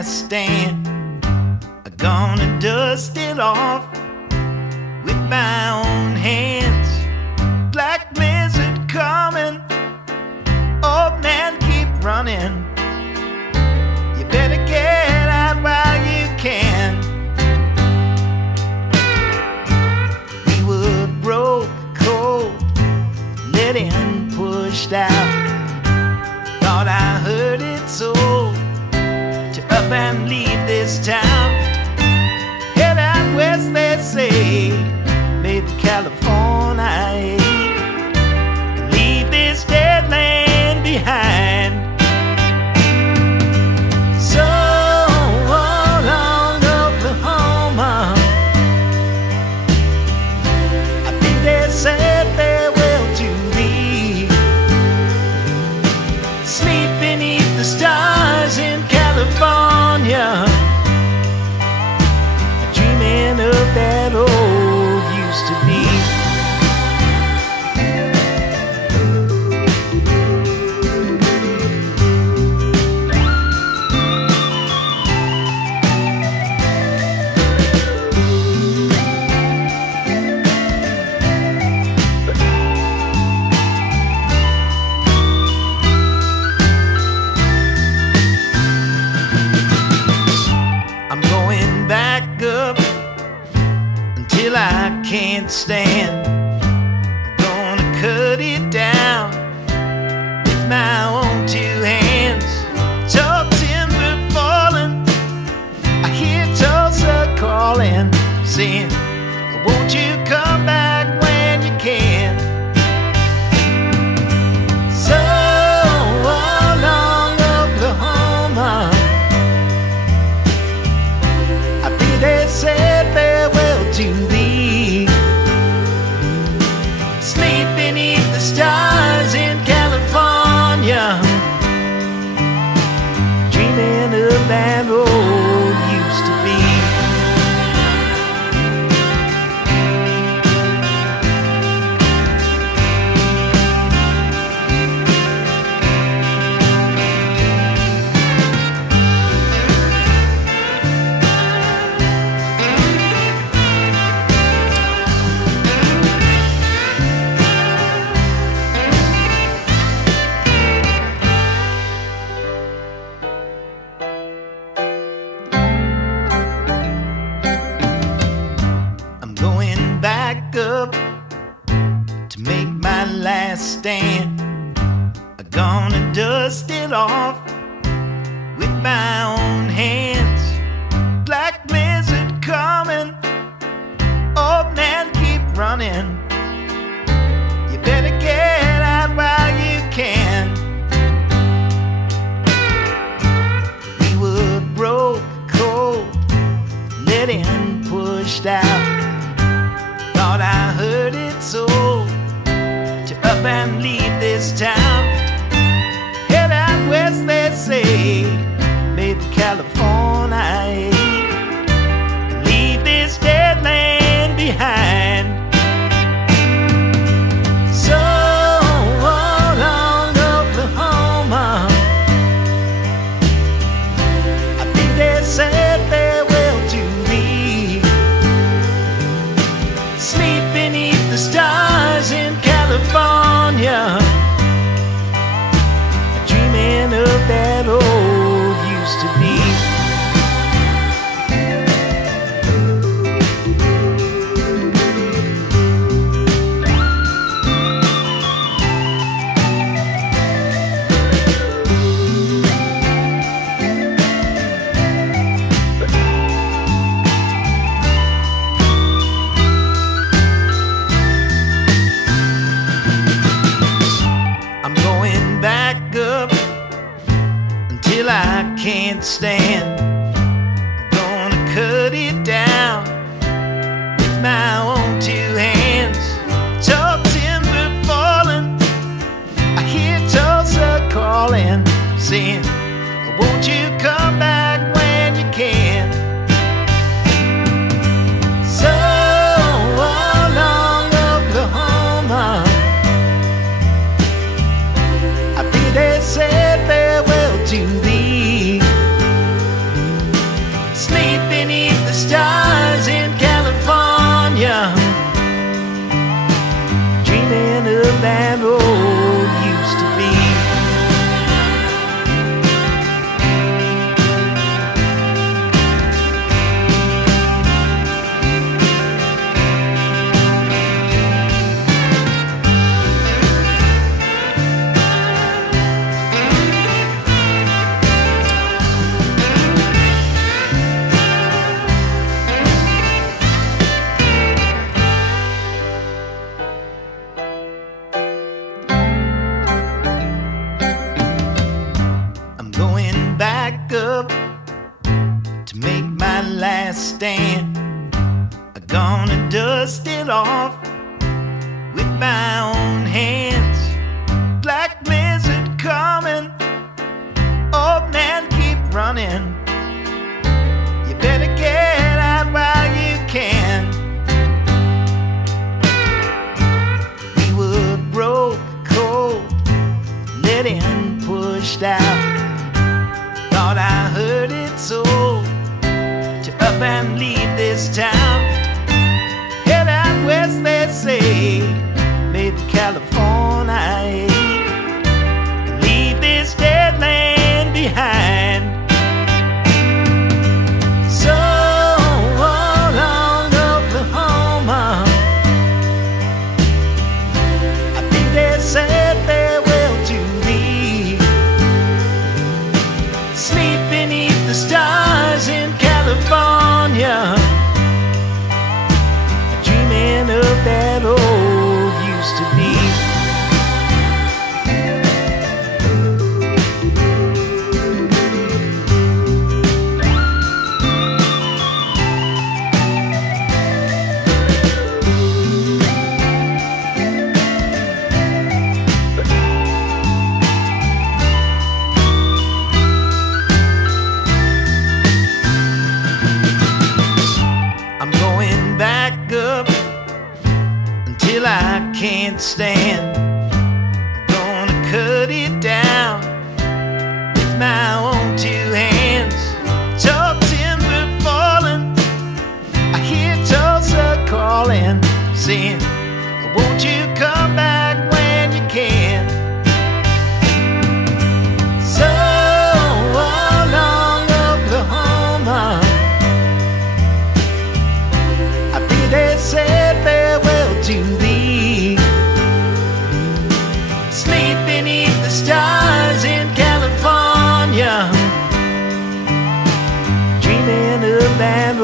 last stand. I'm gonna dust it off with my own hands. Black blizzard coming, old man keep running. You better get out while you can. We were broke, cold, let in, pushed out. Thought I heard it so, to up and leave this town. Head out west, they say, maybe California, and leave this dead land behind. So long, Oklahoma, I think they said farewell to me. Sleep beneath the stars in California, dreaming of that old used to be. I'm going back up until I can't stand. I'm gonna cut it down with my own two hands. Tall timber falling, I hear Tulsa calling, saying, won't you come back when you can? So long, Oklahoma, I think they said farewell to thee. Sleep beneath the stars in California, dreaming of that old used to be. Going back up to make my last stand. I'm gonna dust it off with my own hands. Black blizzard coming, old man keep running. You better get out while you can. We were broke, cold, let in, pushed out. Thought I heard it so, to up and leave this town. Head out west, they say, maybe California, and leave this dead land behind. So long, Oklahoma, I think they said farewell to me. Sleep beneath the stars in California, dreaming of that old used to be. I'm going back up until I can't stand. I'm gonna cut it down with my own two hands. Tall timber falling, I hear Tulsa calling, saying, won't you come back when you can? So long, Oklahoma, I think they said farewell to thee. gonna dust it off with my own hands. Black blizzard coming, old man keep running. You better get out while you can. We were broke, cold, let in, pushed out. Thought I heard it so, to up and leave this town. Head out west, they say, maybe California, and leave this dead land behind. So long, Oklahoma, I think they said farewell to me. Sleep beneath the stars in California, dreaming of that old used to be. I'm going back up until I can't stand. I'm gonna cut it down with my own two hands. Tall timber falling, I hear Tulsa calling, saying, won't you come back when you can? So long, Oklahoma, I think they said farewell to thee. Sleep beneath the stars in California, dreaming of that